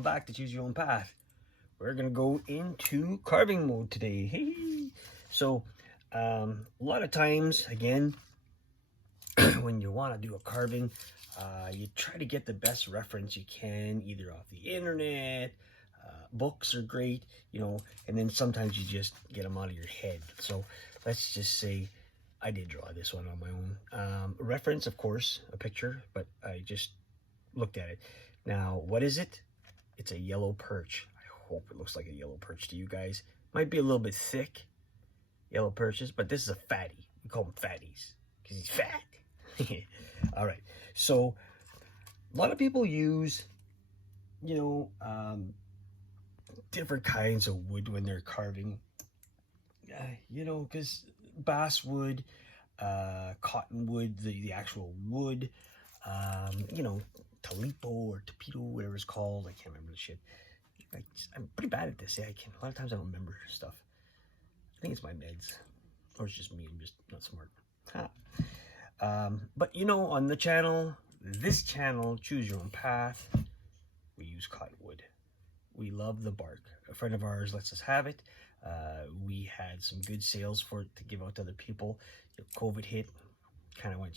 welcome back to Choose Your Own Path. We're gonna go into carving mode today. Hey, so a lot of times, again, when you want to do a carving, you try to get the best reference you can, either off the internet. Books are great, and then sometimes you just get them out of your head. So let's just say I did draw this one on my own. Reference, of course, a picture, but I just looked at it. Now, what is it? It's a yellow perch. I hope it looks like a yellow perch to you guys. Might be a little bit thick, yellow perches, but this is a fatty. We call them fatties because he's fat. All right. So a lot of people use, different kinds of wood when they're carving. Because basswood, cottonwood, the actual wood, Talipo or Tapito, whatever it's called. I can't remember the shit. I'm pretty bad at this. Yeah, a lot of times I don't remember stuff. I think it's my meds, or it's just me. I'm just not smart. But on the channel, this channel, Choose Your Own Path, we use cottonwood. We love the bark. A friend of ours lets us have it. We had some good sales for it to give out to other people. COVID hit, kind of went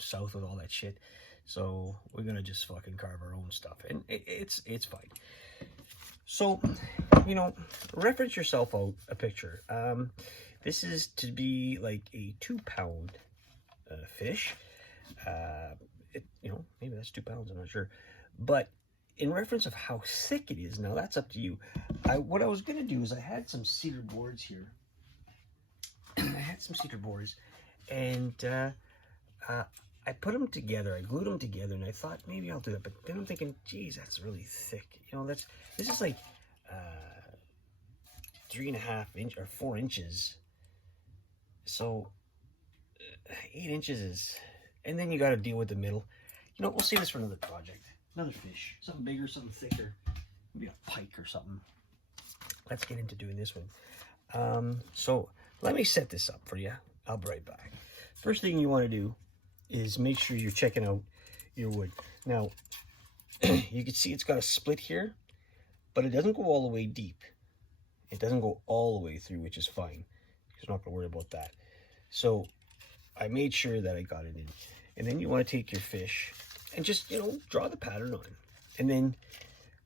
south with all that shit. So we're gonna just fucking carve our own stuff, and it's fine. So reference yourself out a picture. This is to be like a 2-pound fish. Maybe that's 2 pounds, I'm not sure, but in reference of how thick it is, now that's up to you. What I was gonna do is I had some cedar boards here. And I put them together. I glued them together, and I thought maybe I'll do that. But then I'm thinking, geez, that's really thick. This is like 3.5 inch or 4 inches. So 8 inches is, and then you got to deal with the middle. We'll save this for another project, another fish, something bigger, something thicker, maybe a pike or something. Let's get into doing this one. So let me set this up for you. I'll be right back. First thing you want to do is make sure you're checking out your wood. Now, you can see it's got a split here, but it doesn't go all the way deep. It doesn't go all the way through, which is fine, because I'm not going to worry about that. So I made sure that I got it in. And then you want to take your fish and just, draw the pattern on it. And then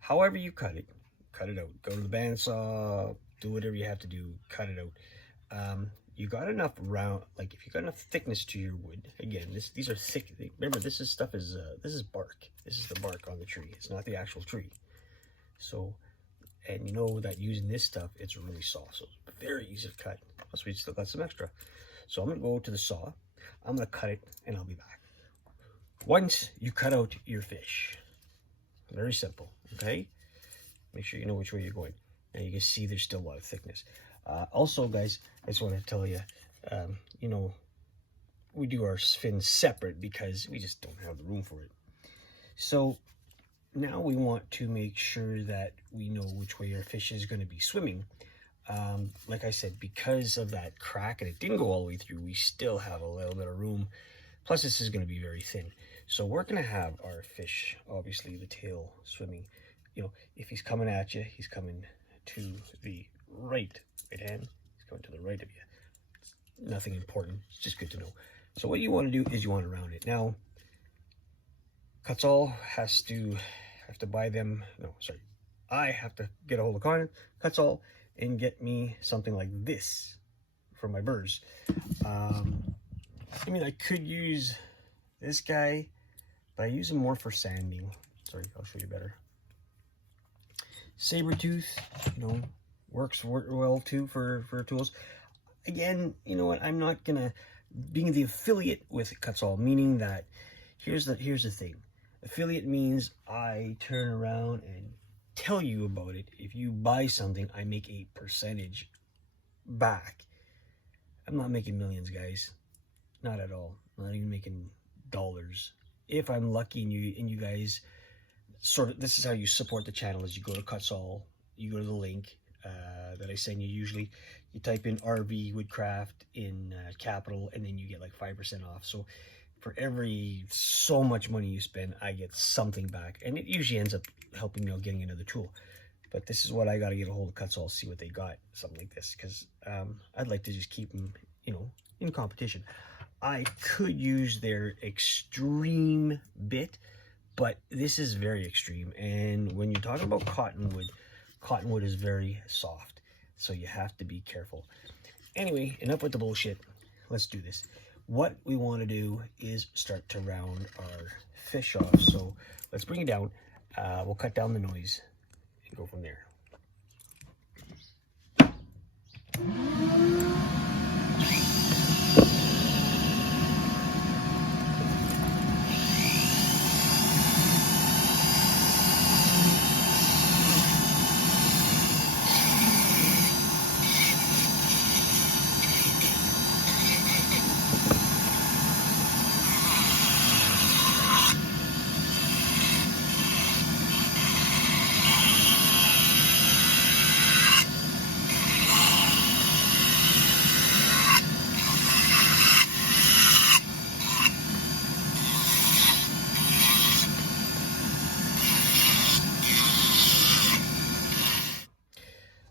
however you cut it out. Go to the bandsaw, do whatever you have to do, cut it out. You got enough round, like if you got enough thickness to your wood. Again, these are thick. Remember, this is bark. This is the bark on the tree. It's not the actual tree. So, and you know that using this stuff, it's really soft. So it's very easy to cut. Plus we still got some extra. So I'm gonna go to the saw. I'm gonna cut it, and I'll be back. Once you cut out your fish, very simple. Okay, make sure you know which way you're going. And you can see there's still a lot of thickness. Also, guys, I just want to tell you, we do our fins separate because we just don't have the room for it. So now we want to make sure that we know which way our fish is going to be swimming. Like I said, because of that crack and it didn't go all the way through, we still have a little bit of room. Plus, this is going to be very thin. So we're going to have our fish, obviously, the tail swimming. If he's coming at you, he's coming to the right hand. He's coming to the right of you. It's nothing important. It's just good to know. So what you want to do is you want to round it. Now, Kutzall have to buy them. No, sorry. I have to get a hold of Kutzall and get me something like this for my burrs. I could use this guy, but I use him more for sanding. Sorry, I'll show you better. Saber tooth, works well too for tools. Again, you know what? I'm not gonna being the affiliate with Kutzall, meaning that here's the thing. Affiliate means I turn around and tell you about it. If you buy something, I make a percentage back. I'm not making millions, guys. Not at all. I'm not even making dollars. If I'm lucky and you guys this is how you support the channel, is you go to Kutzall, you go to the link that I send you. Usually you type in RV Woodcraft in capital, and then you get like 5% off. So for every so much money you spend, I get something back. And it usually ends up helping me out getting another tool. But this is what I got to get a hold of Kutzall, see what they got, something like this. Because I'd like to just keep them, you know, in competition. I could use their extreme bit, but this is very extreme. And when you're talking about cottonwood is very soft. So you have to be careful. Anyway, enough with the bullshit. Let's do this. What we want to do is start to round our fish off. So let's bring it down. We'll cut down the noise and go from there.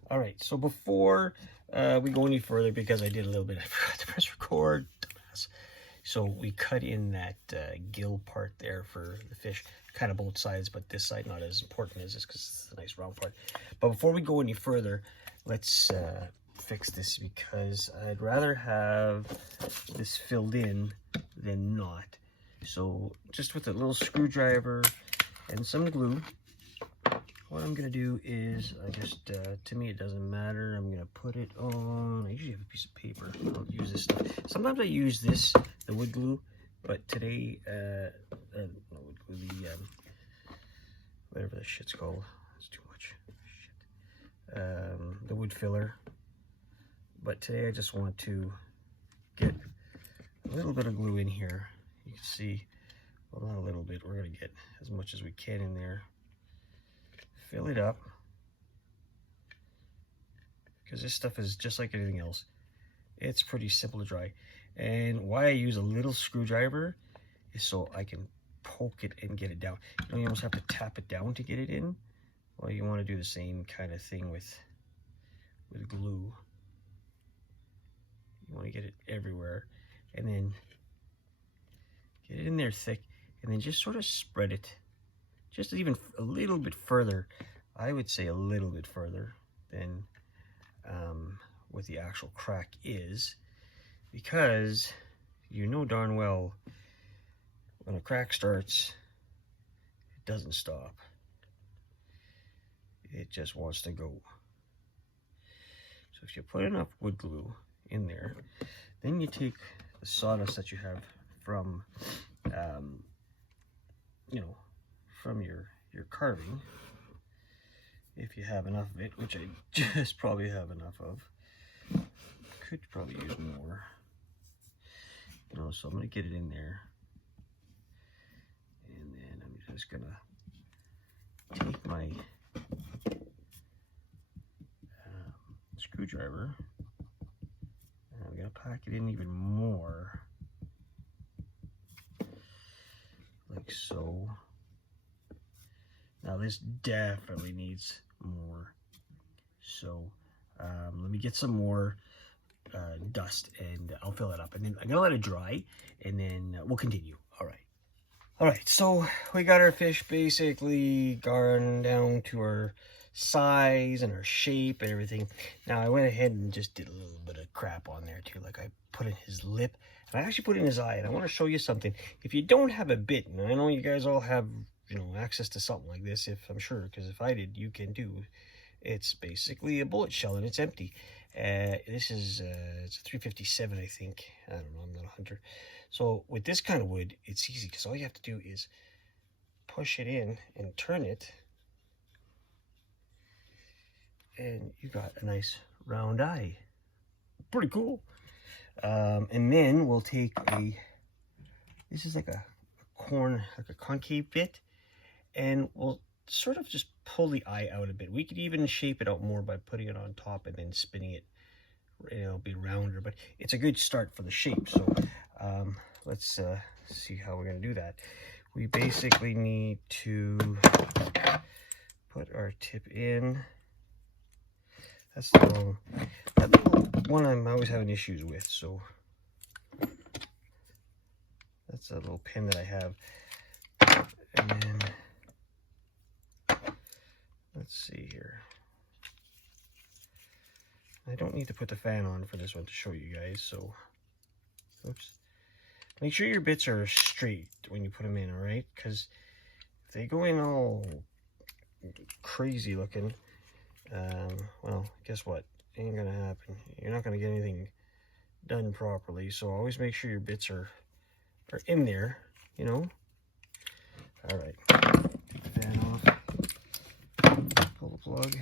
All right, so before we go any further, because I did a little bit, I forgot to press record, dumbass. So we cut in that gill part there for the fish, kind of both sides, but this side not as important as this because it's a nice round part. But before we go any further, let's fix this, because I'd rather have this filled in than not. So just with a little screwdriver and some glue, what I'm going to do is, I just, to me it doesn't matter, I'm going to put it on, I usually have a piece of paper, I don't use this stuff. Sometimes I use this, the wood glue, but today, not wood glue, the, whatever the shit's called, it's too much, shit. The wood filler. But today I just want to get a little bit of glue in here. You can see, well, not a little bit, we're going to get as much as we can in there. Fill it up, because this stuff is just like anything else. It's pretty simple to dry. And why I use a little screwdriver is so I can poke it and get it down. You don't almost have to tap it down to get it in. Well, you want to do the same kind of thing with glue. You want to get it everywhere, and then get it in there thick, and then just sort of spread it. Just even a little bit further, I would say a little bit further than what the actual crack is, because you know darn well when a crack starts, it doesn't stop. It just wants to go. So if you put enough wood glue in there, then you take the sawdust that you have from, you know, from your carving, if you have enough of it, which I just probably have enough of. Could probably use more. You know, so I'm gonna get it in there, and then I'm just gonna take my screwdriver, and I'm gonna pack it in even more, like so. Now this definitely needs more, so let me get some more dust and I'll fill it up, and then I'm gonna let it dry, and then we'll continue. All right, so we got our fish basically gone down to our size and our shape and everything. Now I went ahead and just did a little bit of crap on there too, like I put in his lip, and I actually put in his eye. And I want to show you something. If you don't have a bit, and I know you guys all have, you know, access to something like this, if I'm sure, because if I did, you can too. It's basically a bullet shell, and it's empty. This is it's a 357, I think. I don't know, I'm not a hunter. So with this kind of wood, it's easy, because all you have to do is push it in and turn it, and you got a nice round eye. Pretty cool. And then we'll take this is like a concave bit, and we'll sort of just pull the eye out a bit. We could even shape it out more by putting it on top and then spinning it. It'll be rounder, but it's a good start for the shape. So let's see how we're going to do that. We basically need to put our tip in. That's the wrong, that little one I'm always having issues with, so that's a little pin that I have. And then, let's see here. I don't need to put the fan on for this one to show you guys, so, oops. Make sure your bits are straight when you put them in, alright? Because if they go in all crazy looking, well, guess what? Ain't gonna happen. You're not gonna get anything done properly, so always make sure your bits are in there, you know? Alright, take the fan off, pull the plug.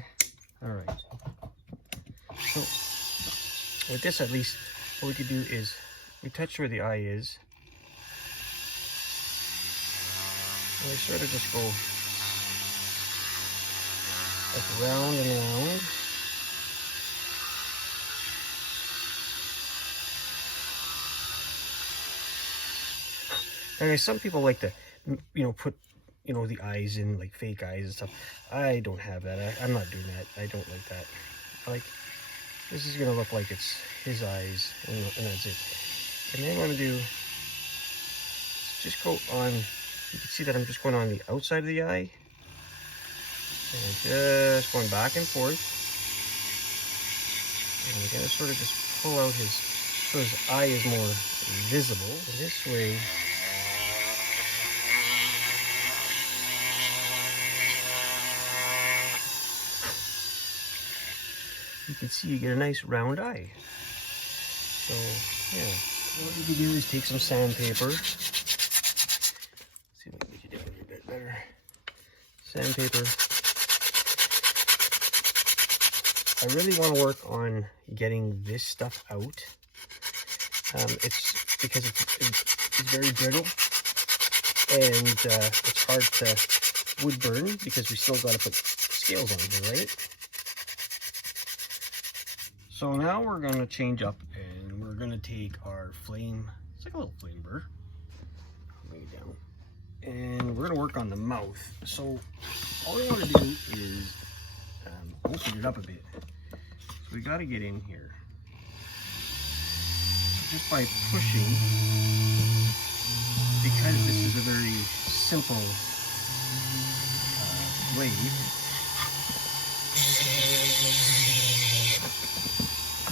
Alright. So, with this at least, what we could do is, we touch where the eye is, and we sort of just go like round and round. Okay, some people like to, you know, put, you know, the eyes in, like fake eyes and stuff. I don't have that. I'm not doing that. I don't like that. Like, this is gonna look like it's his eyes, and that's it. And then what I'm gonna do is just go on. You can see that I'm just going on the outside of the eye, and just going back and forth. And we're gonna sort of just pull out his, so his eye is more visible. And this way, you can see you get a nice round eye. So, yeah. What you can do is take some sandpaper. Let's see if we can make it down here a bit better. Sandpaper. I really want to work on getting this stuff out. It's because it's very brittle, and it's hard to wood burn because we still got to put scales on here, right? So now we're going to change up, and we're going to take our flame, it's like a little flame burr, bring it down, and we're going to work on the mouth. So all we want to do is open it up a bit. So we got to get in here. Just by pushing, because this is a very simple blade,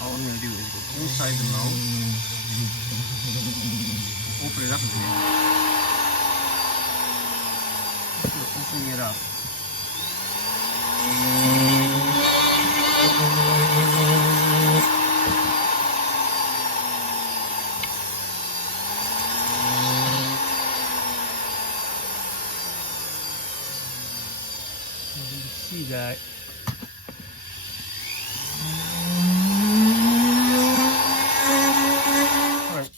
all I'm going to do is go inside the mouth, open it up a bit. We're opening it up. You can see that.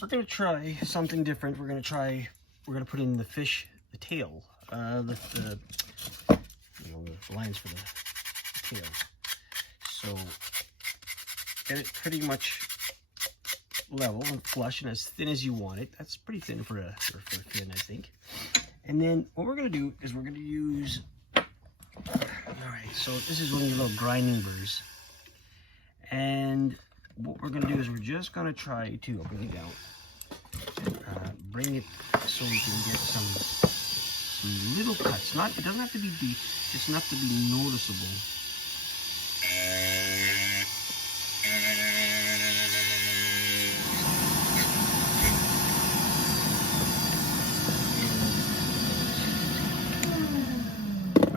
We're going to try something different. We're going to put in the fish, the tail, the lines for the tail. So get it pretty much level and flush and as thin as you want it. That's pretty thin for a fin, I think. And then what we're going to do is we're going to use, alright, so this is one of your little grinding burrs. And what we're going to do is we're just going to try to open it down. Bring it so we can get some little cuts. It doesn't have to be deep, just enough to be noticeable.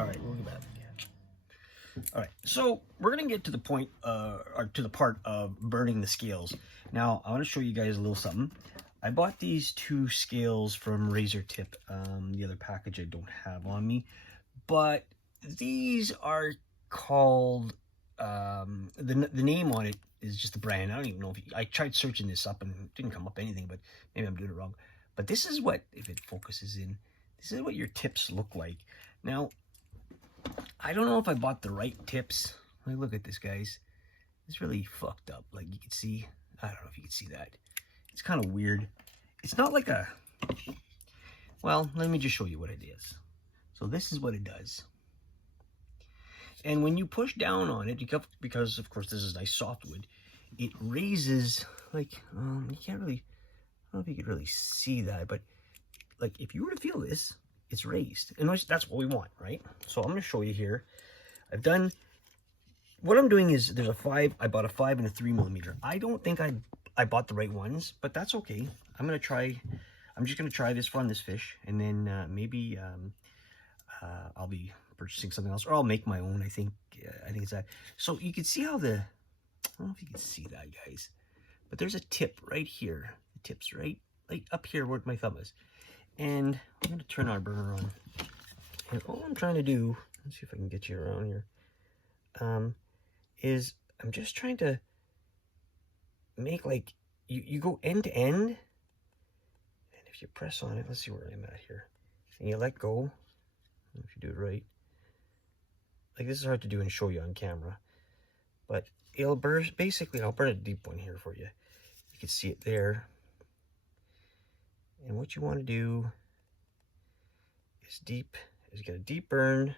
Alright, we'll get back again. Alright, so we're gonna get to the point, or to the part of burning the scales. Now, I want to show you guys a little something. I bought these 2 scales from Razor Tip. The other package I don't have on me. But these are called, the name on it is just the brand. I don't even know if I tried searching this up and it didn't come up anything, but maybe I'm doing it wrong. But this is what, if it focuses in, this is what your tips look like. Now, I don't know if I bought the right tips. Like, look at this, guys. It's really fucked up. Like, you can see, I don't know if you can see that. It's kind of weird. it's not like a, well, let me just show you what it is. So this is what it does. And when you push down on it, because of course this is nice softwood, it raises, like, you can't really, I don't know if you can really see that, but like if you were to feel this, it's raised. And that's what we want, right? So I'm going to show you here. I've done, what I'm doing is there's a 5, I bought a 5 and a 3mm. I don't think I bought the right ones, but that's okay. I'm just going to try this on this fish, and then maybe I'll be purchasing something else, or I'll make my own. I think it's that. So you can see how I don't know if you can see that, guys, but there's a tip right here. The tip's right up here where my thumb is. And I'm going to turn our burner on. And all I'm trying to do, let's see if I can get you around here, is I'm just trying to make, like, you go end to end. And if you press on it, let's see where I'm at here. And you let go. If you do it right. Like, this is hard to do and show you on camera. But it'll burn, basically, I'll burn a deep one here for you. You can see it there. And what you want to do is get a deep burn.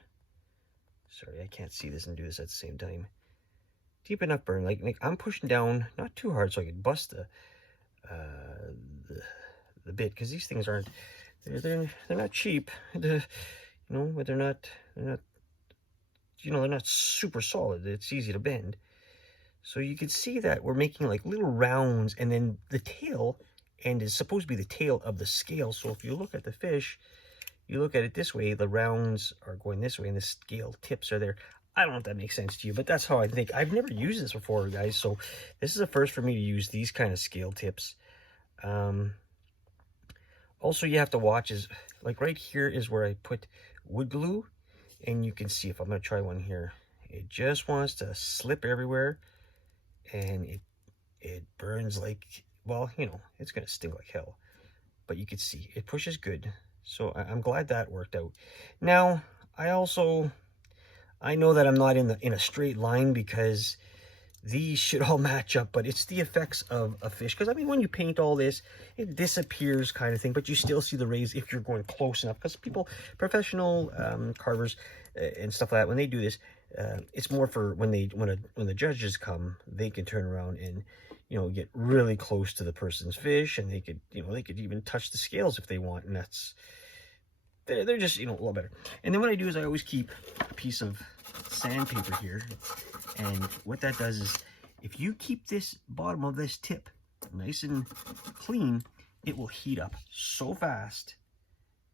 Sorry, I can't see this and do this at the same time. Deep enough burn, like I'm pushing down, not too hard, so I can bust the bit, because these things aren't, they're not cheap. You know, but they're not, you know, they're not super solid. It's easy to bend. So you can see that we're making like little rounds, and then the tail end is supposed to be the tail of the scale. So if you look at the fish, you look at it this way, the rounds are going this way and the scale tips are there. I don't know if that makes sense to you, but that's how I think. I've never used this before, guys, so this is a first for me to use these kind of scale tips. Also, you have to watch is, like, right here is where I put wood glue, and you can see, if I'm going to try one here, it just wants to slip everywhere, and it burns like, well, you know, it's going to sting like hell, but you can see it pushes good. So I'm glad that worked out. Now, I know that I'm not in a straight line, because these should all match up, but it's the effects of a fish. Because, I mean, when you paint all this, it disappears kind of thing, but you still see the rays if you're going close enough. Because professional carvers and stuff like that, when they do this, it's more for when the judges come, they can turn around and, you know, get really close to the person's fish, and they could even touch the scales if they want, and they're just, you know, a lot better. And then what I do is I always keep a piece of sandpaper here, and what that does is, if you keep this bottom of this tip nice and clean, it will heat up so fast,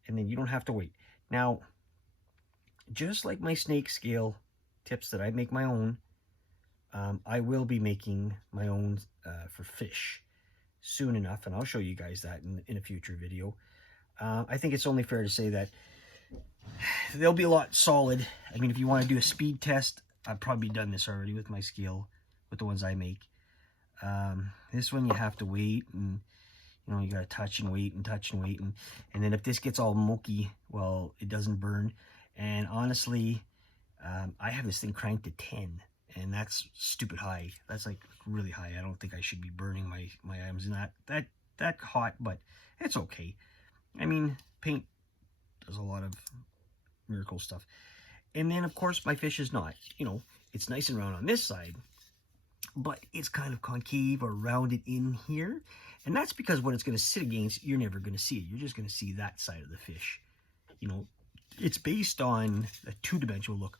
and then you don't have to wait. Now, just like my snake scale tips that I make my own, I will be making my own for fish soon enough, and I'll show you guys that in a future video. I think it's only fair to say that they'll be a lot solid. I mean, if you want to do a speed test, I've probably done this already with my scale, with the ones I make. This one you have to wait, and you know, you got to touch and wait and touch and wait, and then if this gets all mucky, well, it doesn't burn. And honestly, I have this thing cranked to 10, and that's stupid high. That's like really high. I don't think I should be burning my items in that hot, but it's okay. I mean, paint does a lot of miracle stuff. And then, of course, my fish is not, you know, it's nice and round on this side, but it's kind of concave or rounded in here. And that's because when it's going to sit against, you're never going to see it. You're just going to see that side of the fish. You know, it's based on a two-dimensional look.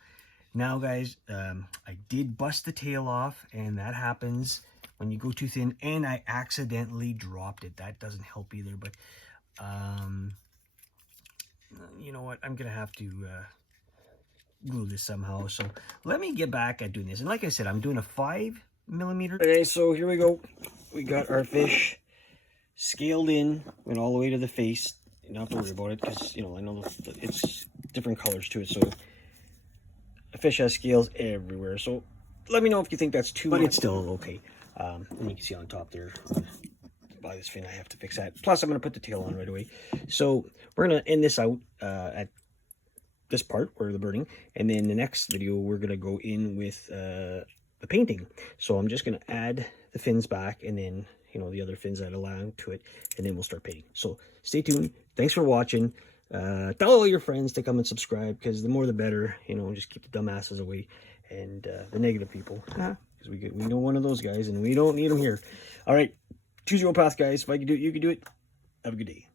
Now, guys, I did bust the tail off, and that happens when you go too thin, and I accidentally dropped it. That doesn't help either, but you know what, I'm gonna have to glue this somehow. So let me get back at doing this. And like I said, I'm doing a 5mm. Okay, so here we go. We got our fish scaled in, went all the way to the face. You don't have to worry about it, because, you know, I know it's different colors to it, so a fish has scales everywhere. So let me know if you think that's too much, but it's still okay. And you can see on top there, by this fin, I have to fix that. Plus, I'm going to put the tail on right away. So we're going to end this out at this part where the burning, and then the next video we're going to go in with the painting. So I'm just going to add the fins back, and then, you know, the other fins that allow to it, and then we'll start painting. So stay tuned. Thanks for watching. Tell all your friends to come and subscribe, because the more the better. You know, just keep the dumbasses away and the negative people, because we know one of those guys, and we don't need them here. All right, choose your own path, guys. If I can do it, you can do it. Have a good day.